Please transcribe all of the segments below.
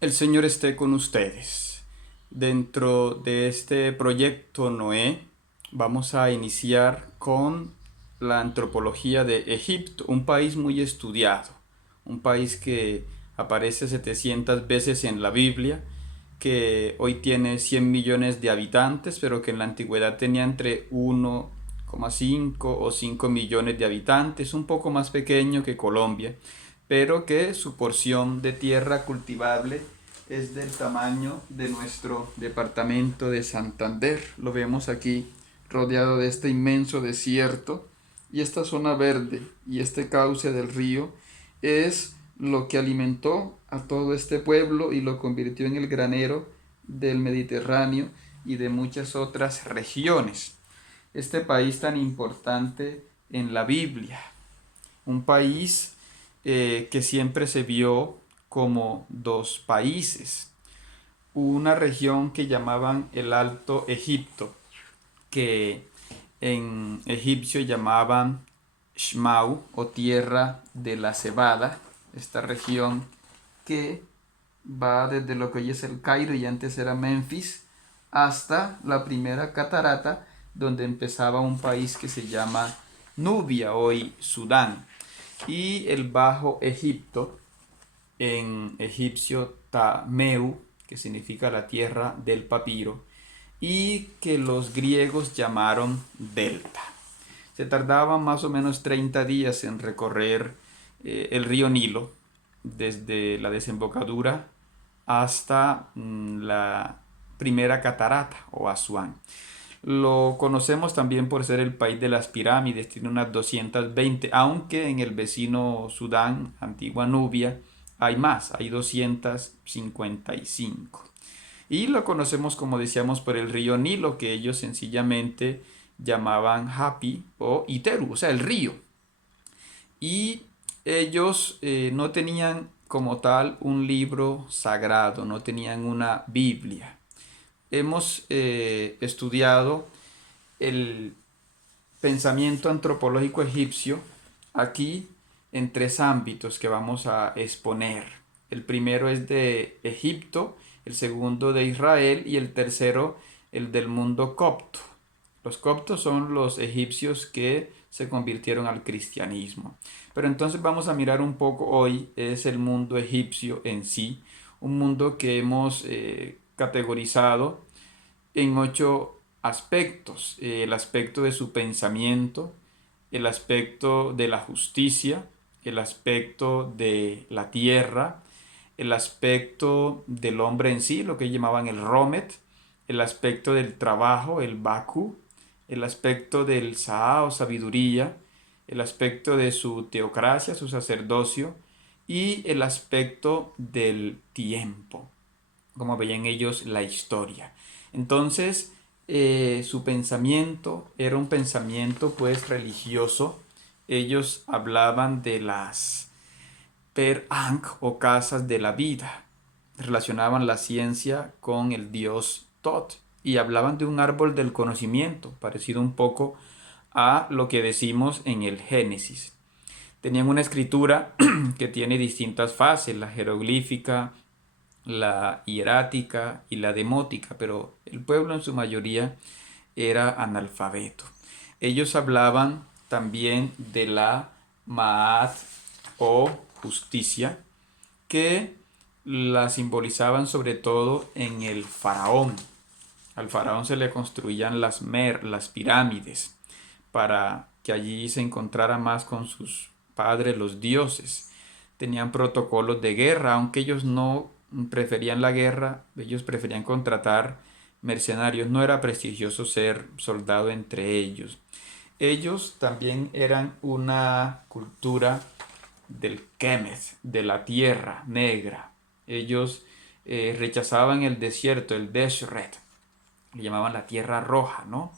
El Señor esté con ustedes. Dentro de este proyecto Noé, vamos a iniciar con la antropología de Egipto, un país muy estudiado, un país que aparece 700 veces en la Biblia, que hoy tiene 100 millones de habitantes, pero que en la antigüedad tenía entre 1,5 o 5 millones de habitantes, un poco más pequeño que Colombia, pero que su porción de tierra cultivable es del tamaño de nuestro departamento de Santander. Lo vemos aquí rodeado de este inmenso desierto, y esta zona verde y este cauce del río es lo que alimentó a todo este pueblo y lo convirtió en el granero del Mediterráneo y de muchas otras regiones. Este país tan importante en la Biblia, un país que siempre se vio como dos países, una región que llamaban el Alto Egipto, que en egipcio llamaban Shmau o tierra de la cebada, esta región que va desde lo que hoy es el Cairo y antes era Memphis hasta la primera catarata, donde empezaba un país que se llama Nubia, hoy Sudán, y el Bajo Egipto, en egipcio Tameu, que significa la tierra del papiro, y que los griegos llamaron delta. Se tardaba más o menos 30 días en recorrer el río Nilo, desde la desembocadura hasta la primera catarata o Asuán. Lo conocemos también por ser el país de las pirámides, tiene unas 220, aunque en el vecino Sudán, antigua Nubia, hay más, hay 255. Y lo conocemos, como decíamos, por el río Nilo, que ellos sencillamente llamaban Hapi o Iteru, o sea, el río. Y ellos no tenían como tal un libro sagrado, no tenían una Biblia. Hemos estudiado el pensamiento antropológico egipcio aquí en tres ámbitos que vamos a exponer. El primero es de Egipto, el segundo de Israel y el tercero el del mundo copto. Los coptos son los egipcios que se convirtieron al cristianismo. Pero entonces vamos a mirar un poco hoy es el mundo egipcio en sí, un mundo que hemos categorizado en 8 aspectos. El aspecto de su pensamiento, el aspecto de la justicia, el aspecto de la tierra, el aspecto del hombre en sí, lo que llamaban el Romet, el aspecto del trabajo, el Baku, el aspecto del Saa o sabiduría, el aspecto de su teocracia, su sacerdocio, y el aspecto del tiempo, como veían ellos la historia. Entonces, su pensamiento era un pensamiento pues religioso. Ellos hablaban de las Per Ankh o casas de la vida. Relacionaban la ciencia con el dios Tot y hablaban de un árbol del conocimiento, parecido un poco a lo que decimos en el Génesis. Tenían una escritura que tiene distintas fases, la jeroglífica, la hierática y la demótica, pero el pueblo en su mayoría era analfabeto. Ellos hablaban también de la Ma'at o justicia, que la simbolizaban sobre todo en el faraón. Al faraón se le construían las pirámides, para que allí se encontrara más con sus padres los dioses. Tenían protocolos de guerra, aunque ellos no preferían la guerra, ellos preferían contratar mercenarios. No era prestigioso ser soldado entre ellos. Ellos también eran una cultura del Kemet, de la tierra negra. Ellos rechazaban el desierto, el Deshret, le llamaban la tierra roja, ¿no?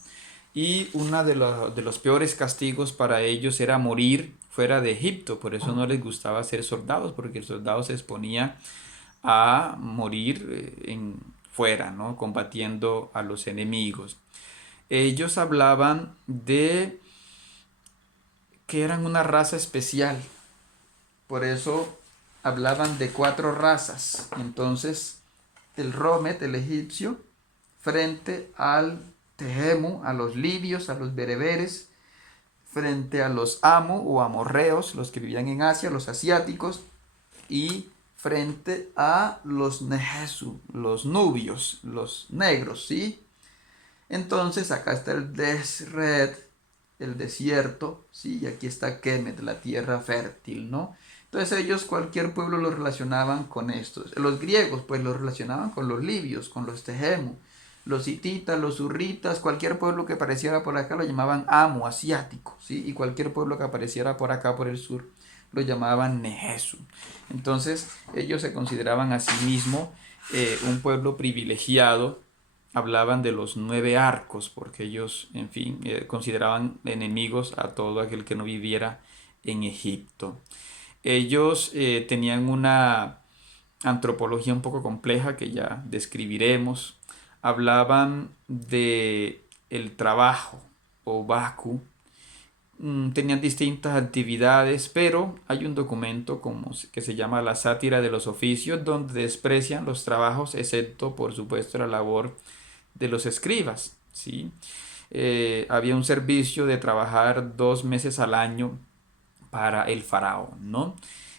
Y uno de los peores castigos para ellos era morir fuera de Egipto. Por eso no les gustaba ser soldados, porque el soldado se exponía a morir fuera, ¿no? Combatiendo a los enemigos. Ellos hablaban de que eran una raza especial. Por eso hablaban de 4 razas. Entonces, el Romet, el egipcio, frente al Tehemu, a los libios, a los bereberes, frente a los Amu o amorreos, los que vivían en Asia, los asiáticos, y frente a los Nehesu, los nubios, los negros, ¿sí? Entonces acá está el Desred, el desierto, ¿sí? Y aquí está Kemet, la tierra fértil, ¿no? Entonces ellos, cualquier pueblo lo relacionaban con estos. Los griegos, pues lo relacionaban con los libios, con los Tehemu. Los hititas, los hurritas, cualquier pueblo que apareciera por acá lo llamaban Amu, asiático, ¿sí? Y cualquier pueblo que apareciera por acá, por el sur, lo llamaban Nehesu. Entonces ellos se consideraban a sí mismos un pueblo privilegiado. Hablaban de los 9 arcos, porque ellos, en fin, consideraban enemigos a todo aquel que no viviera en Egipto. Ellos tenían una antropología un poco compleja que ya describiremos. Hablaban de el trabajo o baku. Tenían distintas actividades, pero hay un documento que se llama La Sátira de los Oficios, donde desprecian los trabajos, excepto, por supuesto, la labor de los escribas, ¿sí? Había un servicio de trabajar 2 meses al año para el faraón, ¿no?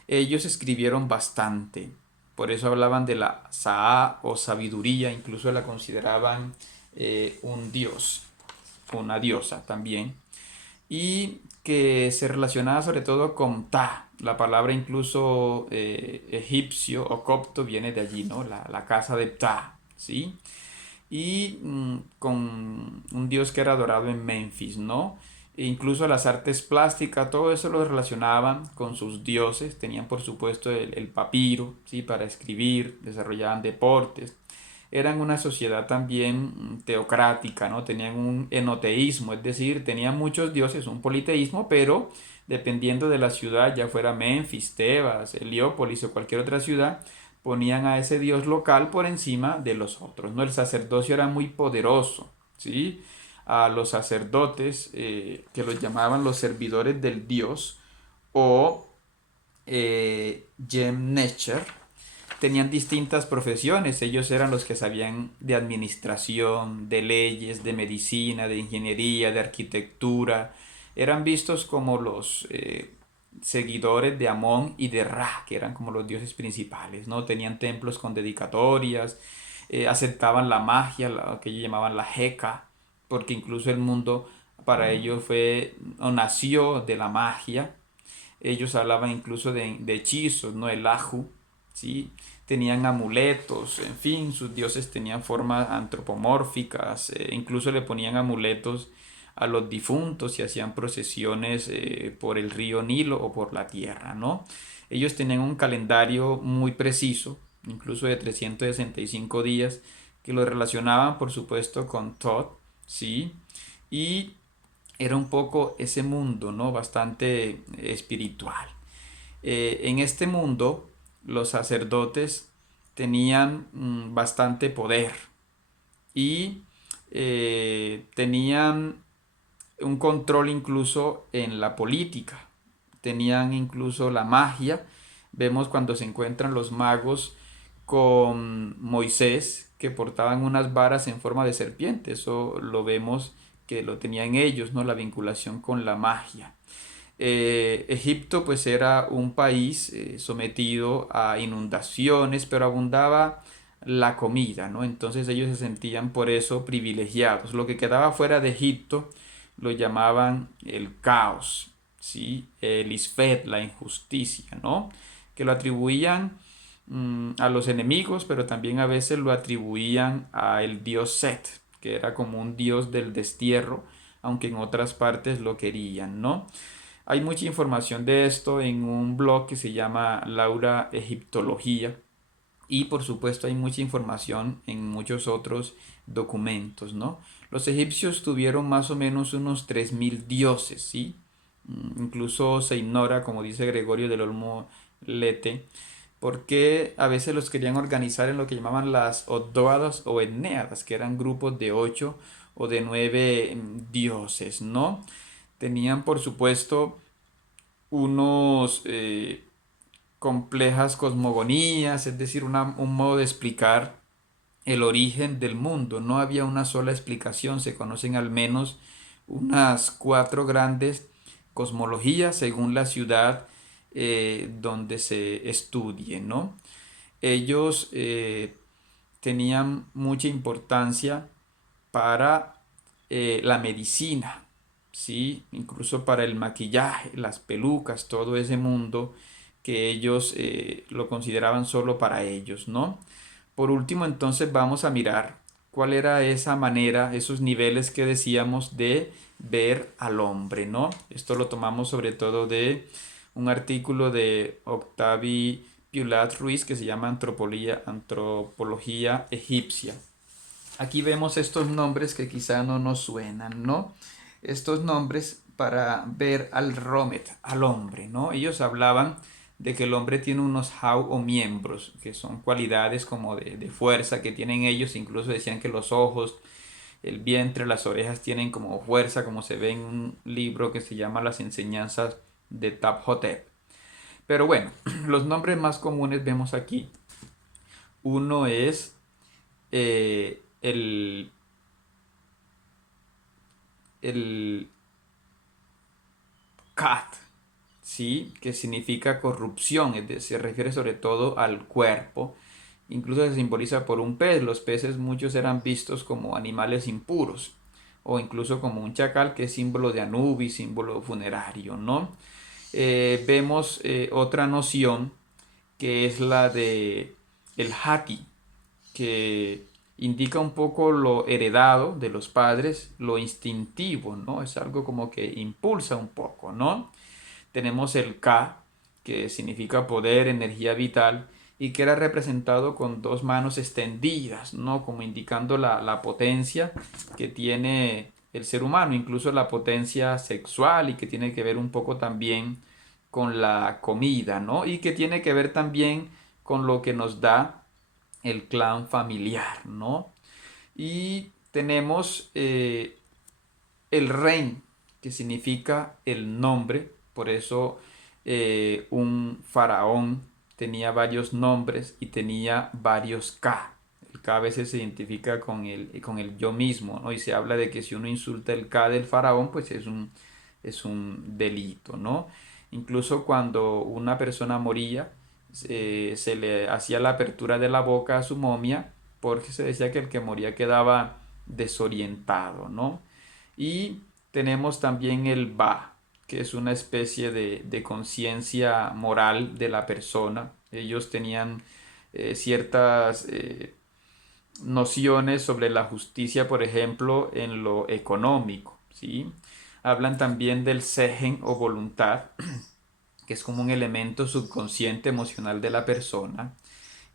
Ellos escribieron bastante, por eso hablaban de la Saá o sabiduría, incluso la consideraban un dios, una diosa también, y que se relacionaba sobre todo con Ta. La palabra incluso egipcio o copto viene de allí, ¿no? La casa de Ta, ¿sí? Y con un dios que era adorado en Memphis, ¿no? E incluso las artes plásticas, todo eso lo relacionaban con sus dioses, tenían por supuesto el papiro, ¿sí? Para escribir, desarrollaban deportes, eran una sociedad también teocrática, ¿no? Tenían un enoteísmo, es decir, tenían muchos dioses, un politeísmo, pero dependiendo de la ciudad, ya fuera Memphis, Tebas, Heliópolis o cualquier otra ciudad, ponían a ese dios local por encima de los otros, ¿no? El sacerdocio era muy poderoso, ¿sí? A los sacerdotes, que los llamaban los servidores del dios, o Gem Necher, tenían distintas profesiones. Ellos eran los que sabían de administración, de leyes, de medicina, de ingeniería, de arquitectura. Eran vistos como los seguidores de Amón y de Ra, que eran como los dioses principales, ¿no? Tenían templos con dedicatorias, aceptaban la magia, lo que ellos llamaban la Heka, porque incluso el mundo para ellos fue o nació de la magia. Ellos hablaban incluso de hechizos, ¿no? El Aju, ¿sí? Tenían amuletos, en fin, sus dioses tenían formas antropomórficas, incluso le ponían amuletos a los difuntos y hacían procesiones por el río Nilo o por la tierra, ¿no? Ellos tenían un calendario muy preciso, incluso de 365 días, que lo relacionaban, por supuesto, con Thoth, ¿sí? Y era un poco ese mundo, ¿no? Bastante espiritual. En este mundo, los sacerdotes tenían bastante poder y tenían un control incluso en la política, tenían incluso la magia. Vemos cuando se encuentran los magos con Moisés, que portaban unas varas en forma de serpiente, eso lo vemos que lo tenían ellos, ¿no? La vinculación con la magia. Egipto pues era un país sometido a inundaciones, pero abundaba la comida, ¿no? Entonces ellos se sentían por eso privilegiados. Lo que quedaba fuera de Egipto lo llamaban el caos, ¿sí? El isfet, la injusticia, ¿no? Que lo atribuían a los enemigos, pero también a veces lo atribuían a el dios Set, que era como un dios del destierro, aunque en otras partes lo querían, ¿no? Hay mucha información de esto en un blog que se llama Laura Egiptología, y por supuesto hay mucha información en muchos otros documentos, ¿no? Los egipcios tuvieron más o menos unos 3000 dioses, ¿sí? Incluso se ignora, como dice Gregorio del Olmo Lete, porque a veces los querían organizar en lo que llamaban las odóadas o etnéadas, que eran grupos de 8 o de 9 dioses, ¿no? Tenían, por supuesto, unos complejas cosmogonías, es decir, un modo de explicar el origen del mundo. No había una sola explicación, se conocen al menos unas cuatro grandes cosmologías según la ciudad donde se estudie, ¿no? Ellos tenían mucha importancia para la medicina, ¿sí? Incluso para el maquillaje, las pelucas, todo ese mundo que ellos lo consideraban solo para ellos, ¿no? Por último, entonces vamos a mirar cuál era esa manera, esos niveles que decíamos de ver al hombre, ¿no? Esto lo tomamos sobre todo de un artículo de Octavi Piulat Ruiz que se llama Antropología Egipcia. Aquí vemos estos nombres que quizá no nos suenan, ¿no? Estos nombres para ver al Romet, al hombre, ¿no? Ellos hablaban de que el hombre tiene unos hau o miembros, que son cualidades como de fuerza que tienen ellos, incluso decían que los ojos, el vientre, las orejas tienen como fuerza, como se ve en un libro que se llama Las enseñanzas de Tabhotep. Pero bueno, los nombres más comunes vemos aquí. Uno es el Kat, ¿sí? Que significa corrupción, es decir, se refiere sobre todo al cuerpo. Incluso se simboliza por un pez. Los peces muchos eran vistos como animales impuros o incluso como un chacal que es símbolo de Anubis, símbolo funerario, ¿no? Vemos otra noción que es la de el Hati, que indica un poco lo heredado de los padres, lo instintivo, ¿no? Es algo como que impulsa un poco, ¿no? Tenemos el Ka, que significa poder, energía vital, y que era representado con dos manos extendidas, ¿no? Como indicando la potencia que tiene el ser humano, incluso la potencia sexual y que tiene que ver un poco también con la comida, ¿no? Y que tiene que ver también con lo que nos da el clan familiar, ¿no? Y tenemos el Ren, que significa el nombre, por eso un faraón tenía varios nombres y tenía varios K. El K a veces se identifica con el yo mismo, ¿no? Y se habla de que si uno insulta el K del faraón, pues es un delito, ¿no? Incluso cuando una persona moría, se le hacía la apertura de la boca a su momia, porque se decía que el que moría quedaba desorientado, ¿no? Y tenemos también el Ba, que es una especie de conciencia moral de la persona. Ellos tenían ciertas nociones sobre la justicia, por ejemplo, en lo económico, ¿sí? Hablan también del Sehen o voluntad, que es como un elemento subconsciente emocional de la persona,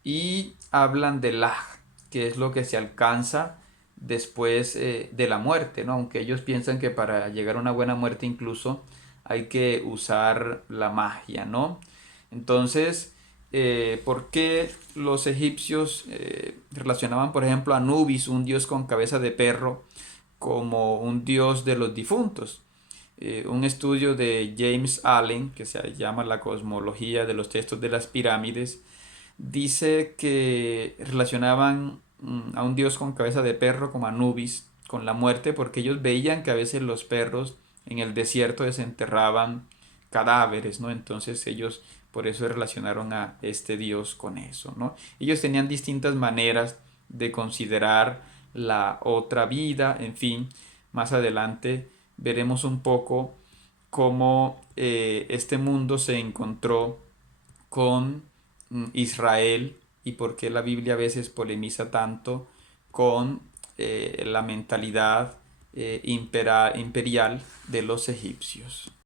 y hablan del Aj, que es lo que se alcanza después de la muerte, ¿no? Aunque ellos piensan que para llegar a una buena muerte incluso hay que usar la magia, ¿no? Entonces, ¿por qué los egipcios relacionaban, por ejemplo, a Anubis, un dios con cabeza de perro, como un dios de los difuntos? Un estudio de James Allen, que se llama La cosmología de los textos de las pirámides, dice que relacionaban a un dios con cabeza de perro como Anubis con la muerte porque ellos veían que a veces los perros en el desierto desenterraban cadáveres, ¿no? Entonces ellos por eso relacionaron a este dios con eso, ¿no? Ellos tenían distintas maneras de considerar la otra vida, en fin, más adelante veremos un poco cómo este mundo se encontró con Israel y por qué la Biblia a veces polemiza tanto con la mentalidad imperial de los egipcios.